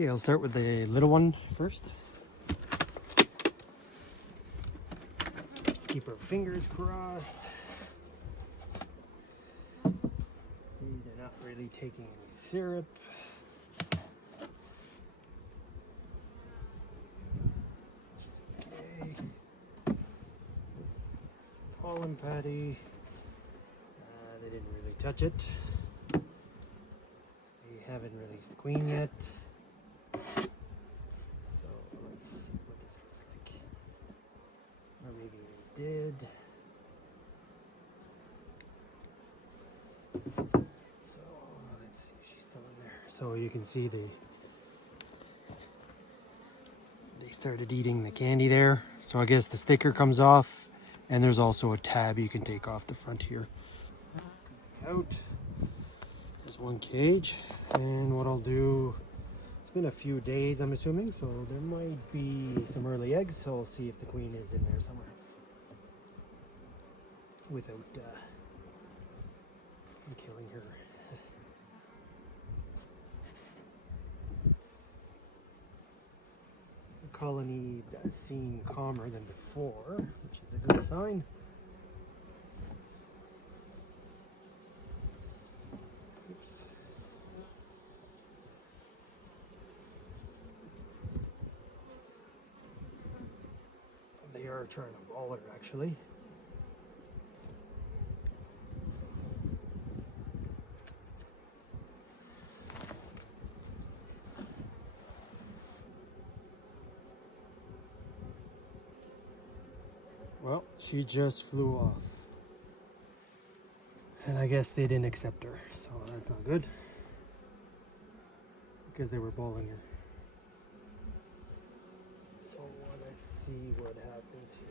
Okay, I'll start with the little one first. Let's keep our fingers crossed. See, they're not really taking any syrup. Okay. Some pollen patty. They didn't really touch it. They haven't released the queen yet. So let's see what this looks like. Or maybe they did. So let's see if she's still in there. So you can see they started eating the candy there. So I guess the sticker comes off, and there's also a tab you can take off the front here. Out. There's one cage, and what I'll do, it's been a few days I'm assuming, so there might be some early eggs, so I'll see if the queen is in there somewhere without killing her. The colony does seem calmer than before, which is a good sign. Oops. They are trying to ball her actually. Well, she just flew off. And I guess they didn't accept her, so that's not good. Because they were balling her. So let's see what happens here.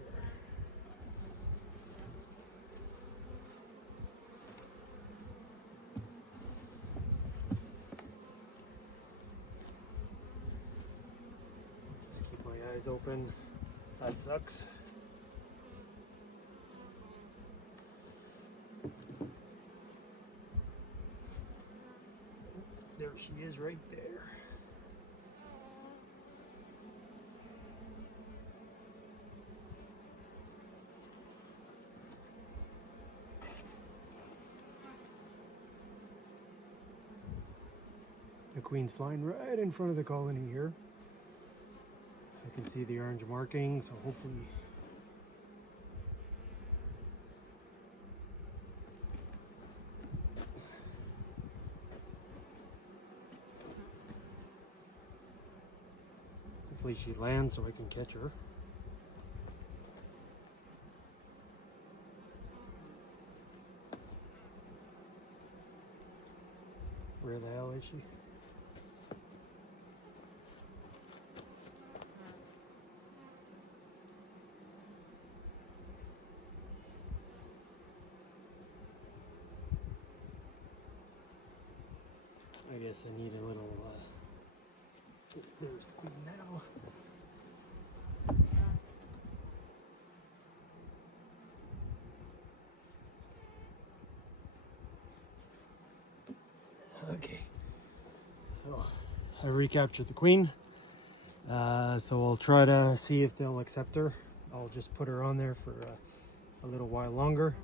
Just keep my eyes open. That sucks. There she is right there. The queen's flying right in front of the colony here. I can see the orange marking, so hopefully she lands so I can catch her. Where the hell is she? I guess I need a little there's the queen now. Okay, so I recaptured the queen. So I'll try to see if they'll accept her. I'll just put her on there for a little while longer.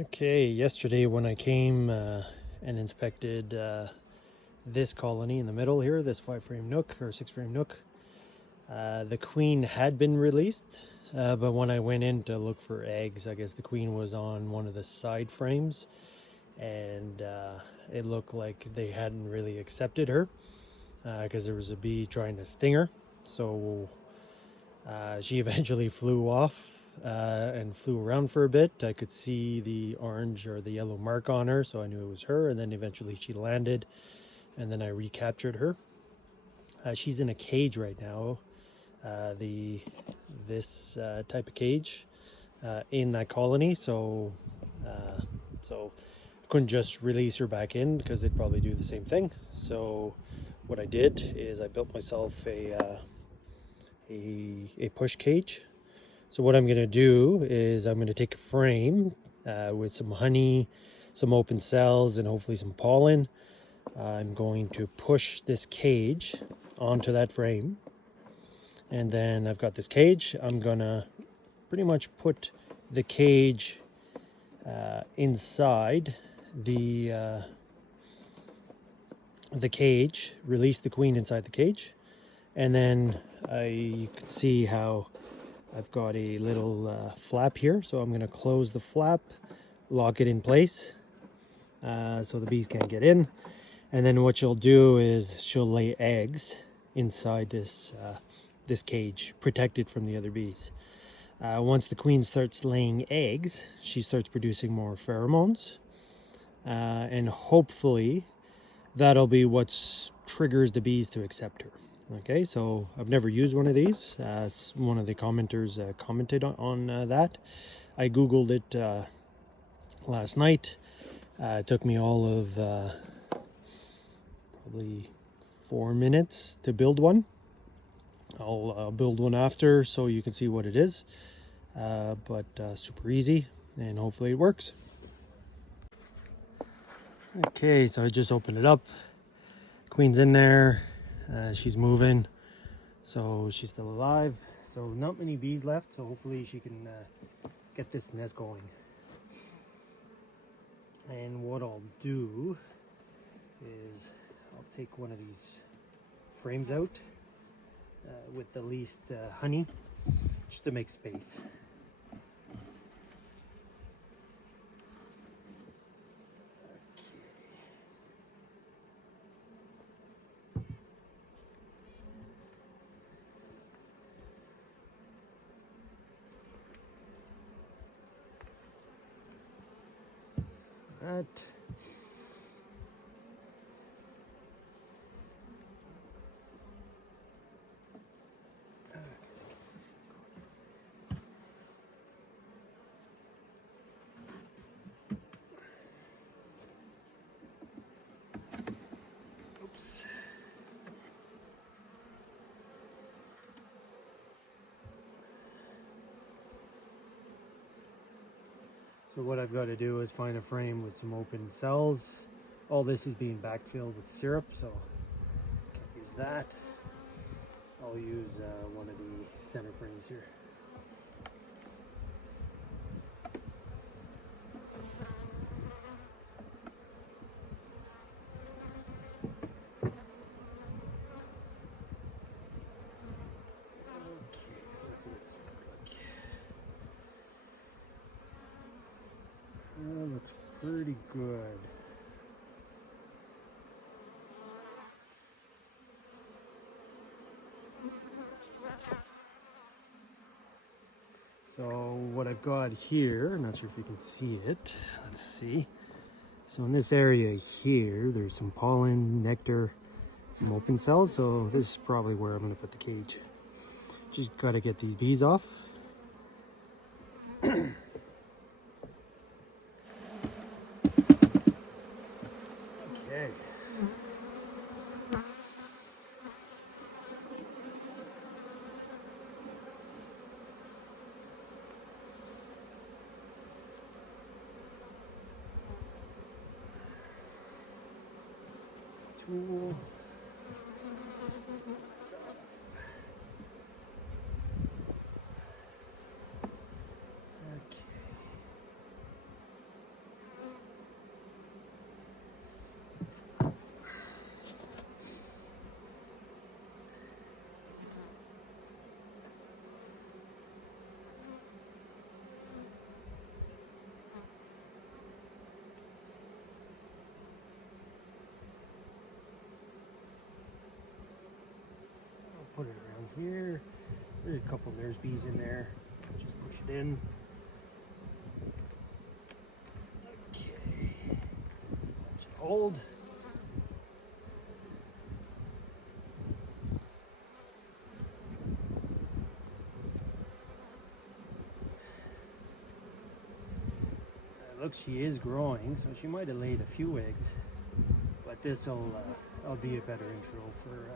Okay, yesterday when I came and inspected this colony in the middle here, this 5-frame nook or 6-frame nook, the queen had been released, but when I went in to look for eggs, I guess the queen was on one of the side frames, and it looked like they hadn't really accepted her because there was a bee trying to sting her. So she eventually flew off and flew around for a bit. I could see the orange or the yellow mark on her, so I knew it was her, and then eventually she landed, and then I recaptured her. She's in a cage right now, this type of cage in that colony, so I couldn't just release her back in because they'd probably do the same thing. So what I did is I built myself a push cage. So what I'm going to do is I'm going to take a frame with some honey, some open cells and hopefully some pollen. I'm going to push this cage onto that frame, and then I've got this cage. I'm gonna pretty much put the cage inside the cage, release the queen inside the cage, and then you can see how I've got a little flap here, so I'm going to close the flap, lock it in place so the bees can't get in, and then what she'll do is she'll lay eggs inside this this cage, protected from the other bees. Once the queen starts laying eggs, she starts producing more pheromones, and hopefully that'll be what triggers the bees to accept her. Okay, so I've never used one of these. One of the commenters commented on that. I googled it last night. It took me all of probably 4 minutes to build one. I'll build one after so you can see what it is, but super easy, and hopefully it works. Okay, so I just opened it up. Queen's in there. She's moving, so she's still alive. So not many bees left, so hopefully she can get this nest going. And what I'll do is I'll take one of these frames out with the least honey, just to make space. That. Oops. So what I've got to do is find a frame with some open cells. All this is being backfilled with syrup, so can't use that. I'll use one of the center frames here. Okay, so let's see what this looks like. That looks pretty good. So what I've got here, I'm not sure if you can see it. Let's see. So in this area here, there's some pollen, nectar, some open cells. So this is probably where I'm going to put the cage. Just got to get these bees off. Okay. Tool. Put it around here. There's a couple of nurse bees in there. Just push it in. Okay. Hold. Looks she is growing, so she might have laid a few eggs, but this will be a better intro for her.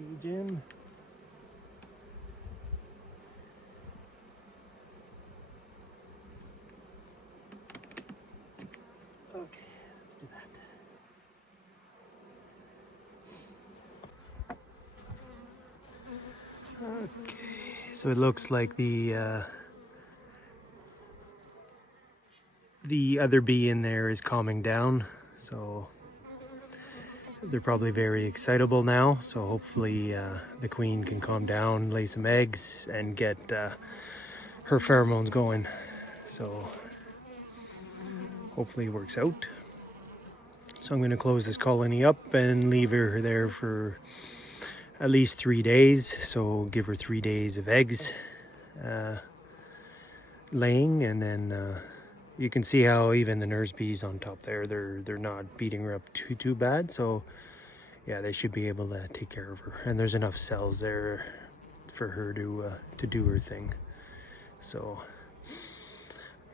cage in. Okay, let's do that. Okay, so it looks like the other bee in there is calming down, so they're probably very excitable now. So hopefully the queen can calm down, lay some eggs, and get her pheromones going. So hopefully it works out. So I'm going to close this colony up and leave her there for at least 3 days. So give her 3 days of eggs laying, and then you can see how even the nurse bees on top there, they're not beating her up too bad. So yeah, they should be able to take care of her, and there's enough cells there for her to do her thing. So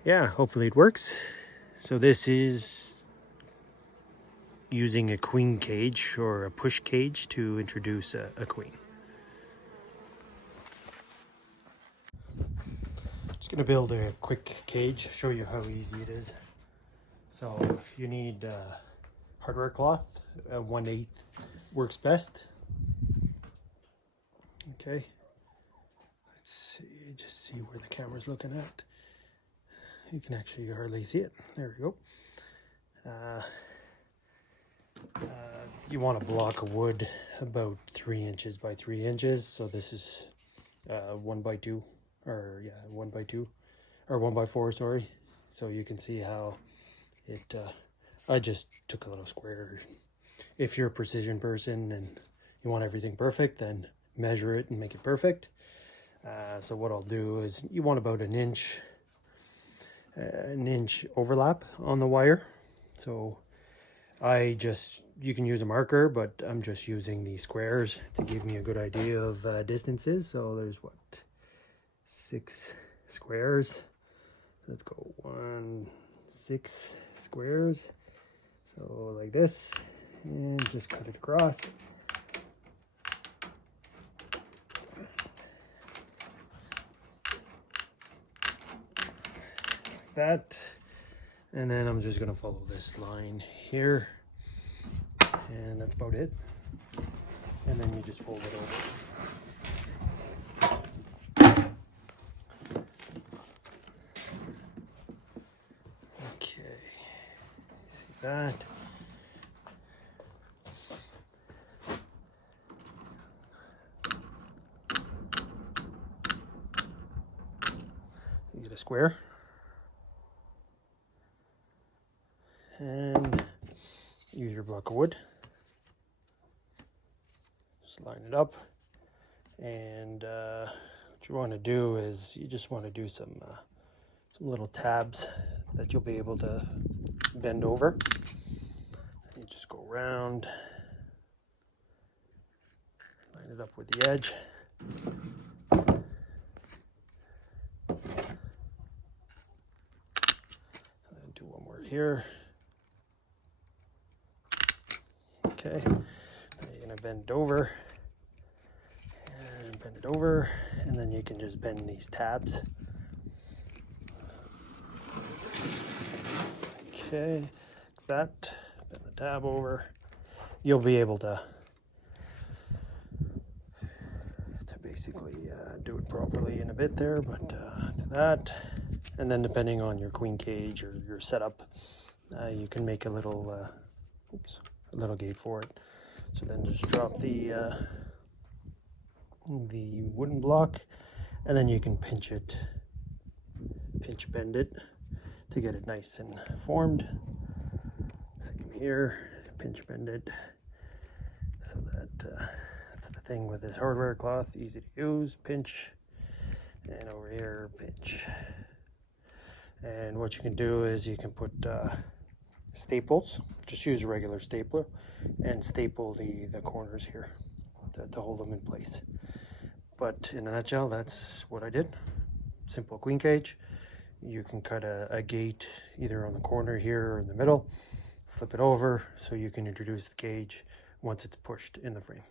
yeah, hopefully it works. So this is using a queen cage or a push cage to introduce a queen. Just gonna build a quick cage, show you how easy it is. So you need hardware cloth, 1/8 works best. Okay, let's see, just see where the camera's looking at. You can actually hardly see it. There we go. You want a block of wood about 3 inches by 3 inches. So this is 1x2, or yeah, 1x2, or 1x4, sorry. So you can see how it, I just took a little square. If you're a precision person and you want everything perfect, then measure it and make it perfect. So what I'll do is, you want about an inch overlap on the wire. So you can use a marker, but I'm just using the squares to give me a good idea of distances. So there's 6 squares. Let's go 6 squares. So like this, and just cut it across. Like that. And then I'm just gonna follow this line here, and that's about it. And then you just fold it over. Okay, see that? You get a square. And use your block of wood. Just line it up, and what you want to do is you just want to do some little tabs that you'll be able to bend over. You just go around, line it up with the edge. And then do one more here. Okay, now you're gonna bend it over and bend it over, and then you can just bend these tabs. Okay, like that. Bend the tab over. You'll be able to basically do it properly in a bit there, but do that. And then depending on your queen cage or your setup, you can make a little gate for it. So then just drop the wooden block, and then you can pinch bend it to get it nice and formed. Same here, pinch bend it, so that that's the thing with this hardware cloth, easy to use. Pinch, and over here pinch. And what you can do is you can put staples. Just use a regular stapler and staple the corners here to hold them in place. But in a nutshell, that's what I did. Simple queen cage. You can cut a gate either on the corner here or in the middle, flip it over so you can introduce the cage once it's pushed in the frame.